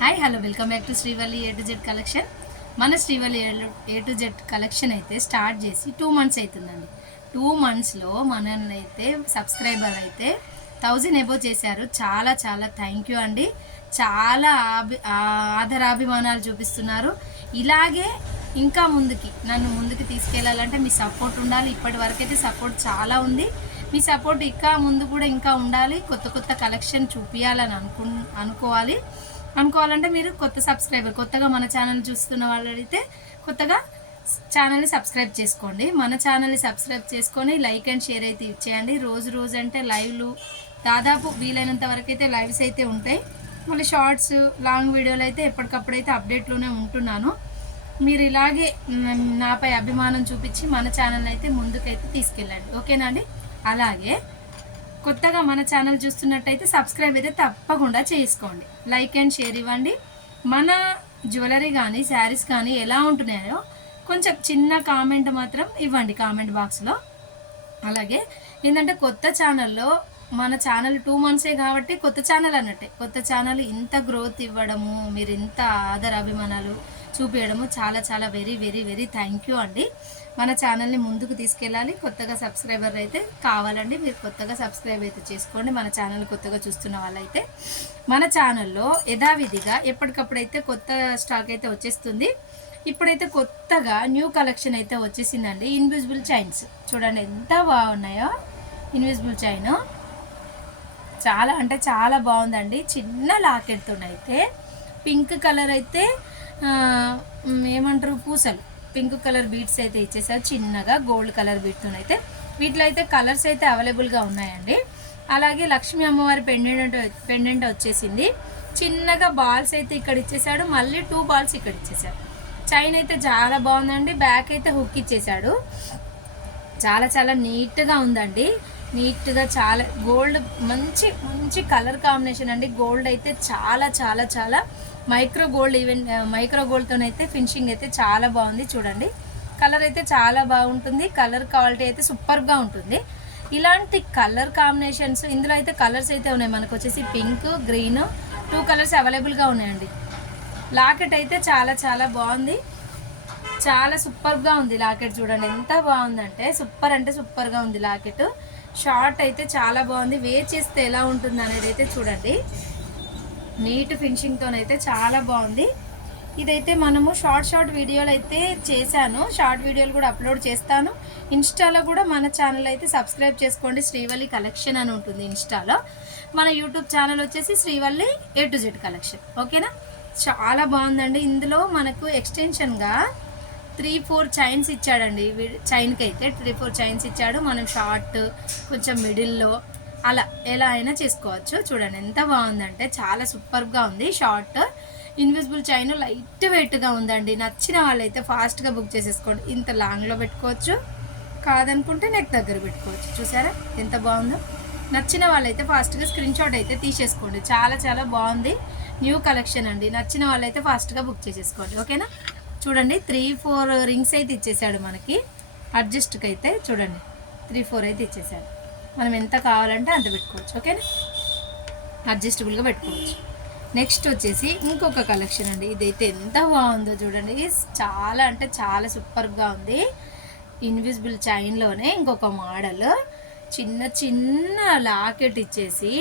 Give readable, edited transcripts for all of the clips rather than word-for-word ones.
Hi hello welcome back to Srivalli A to Z collection. మన Srivalli A to Z collection అయితే start చేసి 2 months అవుతుందండి. 2 monthsలో మననైతే subscriber అయితే 1000 above చేశారు. చాలా చాలా థ్యాంక్ యూ అండి. చాలా ఆదరాభిమానాలు చూపిస్తున్నారు. ఇలాగే ఇంకా నన్ను ముందుకి తీసుకెళ్ళాలంటే మీ సపోర్ట్ ఉండాలి. ఇప్పటి వరకు అయితే సపోర్ట్ చాలా ఉంది. మీ సపోర్ట్ ఇంకా ముందు కూడా ఇంకా ఉండాలి. కొత్త కొత్త కలెక్షన్ చూపించాలని అనుకోవాలంటే మీరు కొత్తగా మన ఛానల్ చూస్తున్న వాళ్ళైతే కొత్తగా ఛానల్ని సబ్స్క్రైబ్ చేసుకోండి. మన ఛానల్ని సబ్స్క్రైబ్ చేసుకొని లైక్ అండ్ షేర్ అయితే ఇచ్చేయండి. రోజు అంటే లైవ్లు దాదాపు వీలైనంత వరకు అయితే లైవ్స్ అయితే ఉంటాయి. మళ్ళీ షార్ట్స్ లాంగ్ వీడియోలు అయితే ఎప్పటికప్పుడైతే అప్డేట్లోనే ఉంటున్నాను. మీరు ఇలాగే నాపై అభిమానం చూపించి మన ఛానల్ని అయితే ముందుకైతే తీసుకెళ్ళండి, ఓకేనా అండి. అలాగే కొత్తగా మన ఛానల్ చూస్తున్నట్టయితే సబ్స్క్రైబ్ అయితే తప్పకుండా చేసుకోండి, లైక్ అండ్ షేర్ ఇవ్వండి. మన జ్యువెలరీ కానీ శారీస్ కానీ ఎలా ఉంటున్నాయో కొంచెం చిన్న కామెంట్ మాత్రం ఇవ్వండి కామెంట్ బాక్స్లో. అలాగే ఏంటంటే కొత్త ఛానల్లో మన ఛానల్ 2 months కాబట్టి కొత్త ఛానల్ అన్నట్టే. కొత్త ఛానల్ ఇంత గ్రోత్ ఇవ్వడము, మీరు ఇంత అభిమానాలు చూపించడము చాలా చాలా very very very thank you అండి. మన ఛానల్ని ముందుకు తీసుకెళ్ళాలి. కొత్తగా సబ్స్క్రైబర్ అయితే కావాలండి, మీరు కొత్తగా సబ్స్క్రైబ్ అయితే చేసుకోండి. మన ఛానల్ కొత్తగా చూస్తున్న వాళ్ళైతే మన ఛానల్లో యథావిధిగా ఎప్పటికప్పుడైతే కొత్త స్టాక్ అయితే వచ్చేస్తుంది. ఇప్పుడైతే కొత్తగా న్యూ కలెక్షన్ అయితే వచ్చేసిందండి. ఇన్విజిబుల్ చైన్స్ చూడండి ఎంత బాగున్నాయో. ఇన్విజిబుల్ చైన్ చాలా అంటే చాలా బాగుందండి. చిన్న లాకెట్తోనైతే పింక్ కలర్ అయితే ఏమంటారు పూసలు పింక్ కలర్ బీడ్స్ అయితే ఇచ్చేసారు. చిన్నగా గోల్డ్ కలర్ బీడ్తోనైతే వీటిలో అయితే కలర్స్ అయితే అవైలబుల్గా ఉన్నాయండి. అలాగే లక్ష్మీ అమ్మవారి పెండెంట్ వచ్చేసింది. చిన్నగా బాల్స్ అయితే ఇక్కడ ఇచ్చేసాడు, మళ్ళీ 2 balls ఇక్కడ ఇచ్చేసాడు. చైన్ అయితే చాలా బాగుందండి. బ్యాక్ అయితే హుక్ ఇచ్చేసాడు. చాలా చాలా నీట్గా ఉందండి. నీట్గా చాలా గోల్డ్ మంచి మంచి కలర్ కాంబినేషన్ అండి. గోల్డ్ అయితే చాలా చాలా చాలా మైక్రో గోల్డ్తోనైతే ఫినిషింగ్ అయితే చాలా బాగుంది. చూడండి కలర్ అయితే చాలా బాగుంటుంది. కలర్ క్వాలిటీ అయితే సూపర్గా ఉంటుంది. ఇలాంటి కలర్ కాంబినేషన్స్ ఇందులో అయితే కలర్స్ అయితే ఉన్నాయి. మనకు వచ్చేసి పింక్, గ్రీన్ 2 colors అవైలబుల్గా ఉన్నాయండి. లాకెట్ అయితే చాలా చాలా బాగుంది. చాలా సూపర్గా ఉంది లాకెట్. చూడండి ఎంత బాగుందంటే సూపర్గా ఉంది లాకెట్. షార్ట్ అయితే చాలా బాగుంది. వేర్ చేస్తే ఎలా ఉంటుంది అనేది అయితే చూడండి. నీట్ ఫినిషింగ్తోనైతే చాలా బాగుంది. ఇదైతే మనము షార్ట్ వీడియోలు అయితే చేశాను. షార్ట్ వీడియోలు కూడా అప్లోడ్ చేస్తాను. ఇన్స్టాలో కూడా మన ఛానల్ అయితే సబ్స్క్రైబ్ చేసుకోండి. శ్రీవల్లి కలెక్షన్ అని ఉంటుంది ఇన్స్టాలో. మన యూట్యూబ్ ఛానల్ వచ్చేసి Srivalli A to Z collection, ఓకేనా. చాలా బాగుందండి. ఇందులో మనకు ఎక్స్టెన్షన్గా 3-4 చైన్స్ ఇచ్చాడండి. చైన్కి అయితే 3-4 చైన్స్ ఇచ్చాడు. మనం షార్ట్ కొంచెం మిడిల్లో అలా ఎలా అయినా చేసుకోవచ్చు. చూడండి ఎంత బాగుందంటే చాలా సూపర్గా ఉంది. షార్ట్ ఇన్విజిబుల్ చైన్ లైట్ వెయిట్గా ఉందండి. నచ్చిన వాళ్ళైతే ఫాస్ట్గా బుక్ చేసేసుకోండి. ఇంత లాంగ్లో పెట్టుకోవచ్చు, కాదనుకుంటే నెక్ దగ్గర పెట్టుకోవచ్చు. చూసారా ఎంత బాగుందో. నచ్చిన వాళ్ళైతే ఫాస్ట్గా స్క్రీన్ షాట్ అయితే తీసేసుకోండి. చాలా చాలా బాగుంది. న్యూ కలెక్షన్ అండి. నచ్చిన వాళ్ళైతే ఫాస్ట్గా బుక్ చేసేసుకోండి, ఓకేనా. చూడండి 3-4 రింగ్స్ అయితే ఇచ్చేసాడు మనకి. అడ్జస్ట్కి అయితే చూడండి 3-4 అయితే ఇచ్చేసాడు. మనం ఎంత కావాలంటే అంత పెట్టుకోవచ్చు, ఓకేనా. అడ్జస్టబుల్గా పెట్టుకోవచ్చు. నెక్స్ట్ వచ్చేసి ఇంకొక కలెక్షన్ అండి. ఇదైతే ఎంత బాగుందో చూడండి. చాలా అంటే చాలా సూపర్గా ఉంది. ఇన్విజిబుల్ చైన్లోనే ఇంకొక మోడల్. చిన్న లాకెట్ ఇచ్చేసి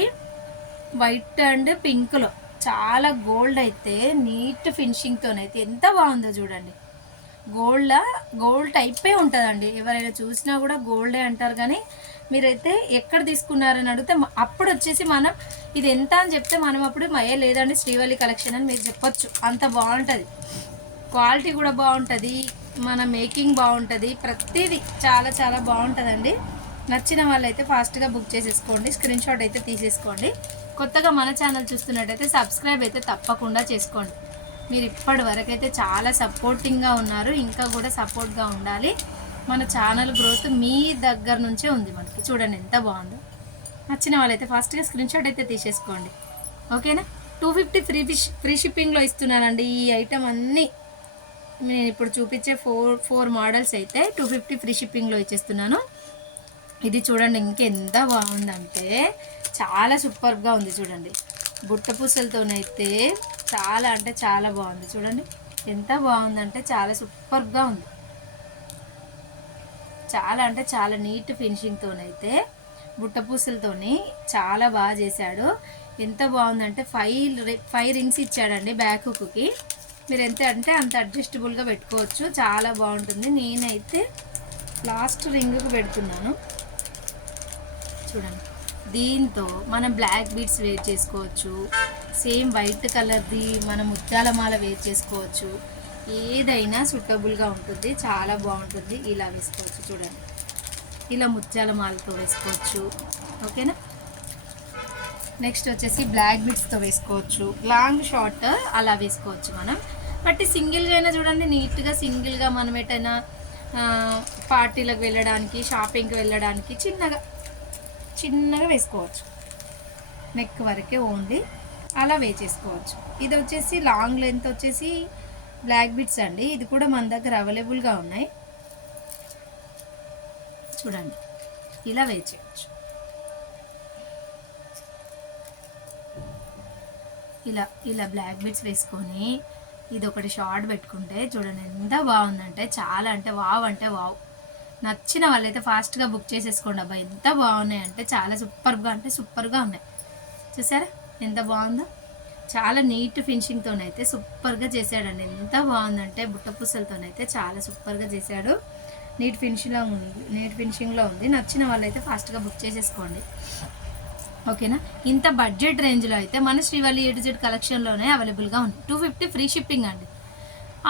వైట్ అండ్ పింక్లో చాలా గోల్డ్ అయితే నీట్ ఫినిషింగ్తోనైతే ఎంత బాగుందో చూడండి. గోల్డ్ టైపే ఉంటుందండి. ఎవరైనా చూసినా కూడా గోల్డే అంటారు. కానీ మీరైతే ఎక్కడ తీసుకున్నారని అడిగితే అప్పుడు వచ్చేసి మనం ఇది ఎంత అని చెప్తే మనం అప్పుడు లేదండి శ్రీవల్లి కలెక్షన్ అని మీరు చెప్పొచ్చు. అంత బాగుంటుంది. క్వాలిటీ కూడా బాగుంటుంది, మన మేకింగ్ బాగుంటుంది, ప్రతిదీ చాలా చాలా బాగుంటుందండి. నచ్చిన వాళ్ళైతే ఫాస్ట్గా బుక్ చేసేసుకోండి. స్క్రీన్ షాట్ అయితే తీసేసుకోండి. కొత్తగా మన ఛానల్ చూస్తున్నట్టయితే సబ్స్క్రైబ్ అయితే తప్పకుండా చేసుకోండి. మీరు ఇప్పటి వరకు అయితే చాలా సపోర్టింగ్గా ఉన్నారు. ఇంకా కూడా సపోర్ట్గా ఉండాలి. మన ఛానల్ గ్రోత్ మీ దగ్గర నుంచే ఉంది మనకి. చూడండి ఎంత బాగుందో. నచ్చిన వాళ్ళైతే ఫాస్ట్గా స్క్రీన్ షాట్ అయితే తీసేసుకోండి, ఓకేనా. 250 ఫ్రీ షిప్పింగ్లో ఇస్తున్నానండి. ఈ ఐటమ్ అన్నీ నేను ఇప్పుడు చూపించే 4 మోడల్స్ అయితే 250 ఫ్రీ షిప్పింగ్లో ఇచ్చేస్తున్నాను. ఇది చూడండి ఇంకెంత బాగుందంటే చాలా సూపర్గా ఉంది. చూడండి బుట్ట పూసలతోనైతే చాలా అంటే చాలా బాగుంది. చూడండి ఎంత బాగుందంటే చాలా సూపర్గా ఉంది. చాలా అంటే చాలా నీట్ ఫినిషింగ్తోనైతే బుట్ట పూసలతోని చాలా బాగా చేశాడు. ఎంత బాగుందంటే 5 రింగ్స్ ఇచ్చాడండి బ్యాక్ హుక్కి. మీరు ఎంత అంటే అంత అడ్జస్టబుల్గా పెట్టుకోవచ్చు. చాలా బాగుంటుంది. నేనైతే లాస్ట్ రింగ్కి పెడుతున్నాను. చూడండి దీంతో మనం బ్లాక్ బీడ్స్ వేర్ చేసుకోవచ్చు. సేమ్ వైట్ కలర్ది మనం ముత్యాల మాల వేర్ చేసుకోవచ్చు. ఏదైనా సూటబుల్గా ఉంటుంది. చాలా బాగుంటుంది. ఇలా వేసుకోవచ్చు. చూడండి ఇలా ముత్యాల మాలతో వేసుకోవచ్చు. ఓకేనా. నెక్స్ట్ వచ్చేసి బ్లాక్ బీడ్స్తో వేసుకోవచ్చు. లాంగ్ షార్ట్ అలా వేసుకోవచ్చు మనం. బట్ సింగిల్గా అయినా చూడండి నీట్గా సింగిల్గా మనం ఎటైనా పార్టీలకు వెళ్ళడానికి షాపింగ్కి వెళ్ళడానికి చిన్నగా వేసుకోవచ్చు. నెక్ వరకే ఓన్లీ అలా వేసేసుకోవచ్చు. ఇది వచ్చేసి లాంగ్ లెంత్ వచ్చేసి బ్లాక్ బీడ్స్ అండి. ఇది కూడా మన దగ్గర అవైలబుల్గా ఉన్నాయి. చూడండి ఇలా వేసేయచ్చు. ఇలా బ్లాక్ బీడ్స్ వేసుకొని ఇది ఒకటి షార్ట్ పెట్టుకుంటే చూడండి ఎంత బాగుందంటే చాలా అంటే వావ్. నచ్చిన వాళ్ళైతే ఫాస్ట్గా బుక్ చేసేసుకోండి. అబ్బా ఎంత బాగున్నాయి అంటే చాలా సూపర్గా ఉన్నాయి. చూసారా ఎంత బాగుందో. చాలా నీట్ ఫినిషింగ్తోనైతే సూపర్గా చేశాడండి. ఎంత బాగుందంటే బుట్ట పూసలతోనైతే చాలా సూపర్గా చేశాడు. నీట్ ఫినిషింగ్లో ఉంది. నచ్చిన వాళ్ళైతే ఫాస్ట్గా బుక్ చేసేసుకోండి. ఓకేనా. ఇంత బడ్జెట్ రేంజ్లో అయితే మన శ్రీవల్లి A to Z కలెక్షన్లోనే అవైలబుల్గా ఉంది. 250 ఫ్రీ షిప్పింగ్ అండి.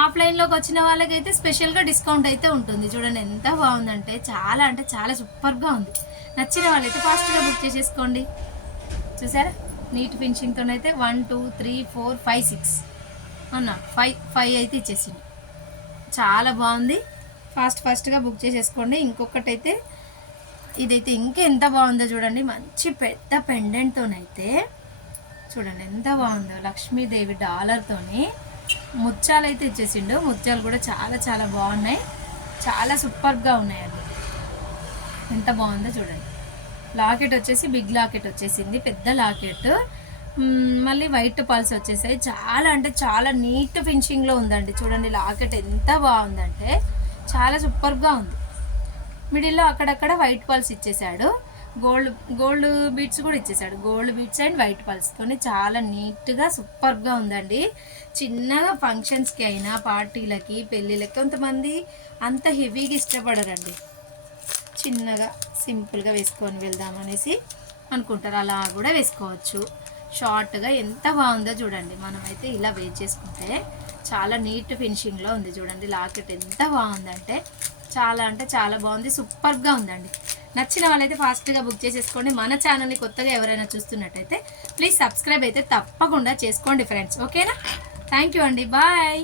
ఆఫ్లైన్లోకి వచ్చిన వాళ్ళకైతే స్పెషల్గా డిస్కౌంట్ అయితే ఉంటుంది. చూడండి ఎంత బాగుందంటే చాలా అంటే చాలా సూపర్గా ఉంది. నచ్చిన వాళ్ళైతే ఫాస్ట్గా బుక్ చేసేసుకోండి. చూసారా నీట్ ఫినిషింగ్తోనైతే 1 2 3 4 5 6 అన్నా 5 అయితే ఇచ్చేసింది. చాలా బాగుంది. ఫాస్ట్గా బుక్ చేసేసుకోండి. ఇంకొకటైతే ఇదైతే ఎంత బాగుందో చూడండి. మంచి పెద్ద పెండెంట్తోనైతే చూడండి ఎంత బాగుందో. లక్ష్మీదేవి డాలర్తోని ముత్యాలు అయితే ఇచ్చేసిండు. ముత్యాలు కూడా చాలా బాగున్నాయి. చాలా సూపర్గా ఉన్నాయండి. ఎంత బాగుందో చూడండి. లాకెట్ వచ్చేసి బిగ్ లాకెట్ వచ్చేసింది. పెద్ద లాకెట్. మళ్ళీ వైట్ పల్స్ వచ్చేసాయి. చాలా అంటే చాలా నీట్ ఫినిషింగ్లో ఉందండి. చూడండి లాకెట్ ఎంత బాగుందంటే చాలా సూపర్గా ఉంది. మిడిల్లో అక్కడక్కడ వైట్ పల్స్ ఇచ్చేసాడు. గోల్డ్ బీట్స్ కూడా ఇచ్చేసాడు. గోల్డ్ బీట్స్ అండ్ వైట్ పల్స్తోని చాలా నీట్గా సూపర్గా ఉందండి. చిన్నగా ఫంక్షన్స్కి అయినా పార్టీలకి పెళ్ళిళ్ళకి కొంతమంది అంత హెవీగా ఇష్టపడరండి. చిన్నగా సింపుల్గా వేసుకొని వెళ్దామనేసి అనుకుంటారు. అలా కూడా వేసుకోవచ్చు. షార్ట్గా ఎంత బాగుందో చూడండి. మనమైతే ఇలా వేర్ చేసుకుంటే చాలా నీట్ ఫినిషింగ్లో ఉంది. చూడండి లాకెట్ ఎంత బాగుందంటే చాలా అంటే చాలా బాగుంది. సూపర్గా ఉందండి. నచ్చిన వాళ్ళైతే ఫాస్ట్గా బుక్ చేసేసుకోండి. మన ఛానల్ని కొత్తగా ఎవరైనా చూస్తున్నట్టయితే ప్లీజ్ సబ్స్క్రైబ్ అయితే తప్పకుండా చేసుకోండి ఫ్రెండ్స్. ఓకేనా. థ్యాంక్ యూ అండి. బాయ్.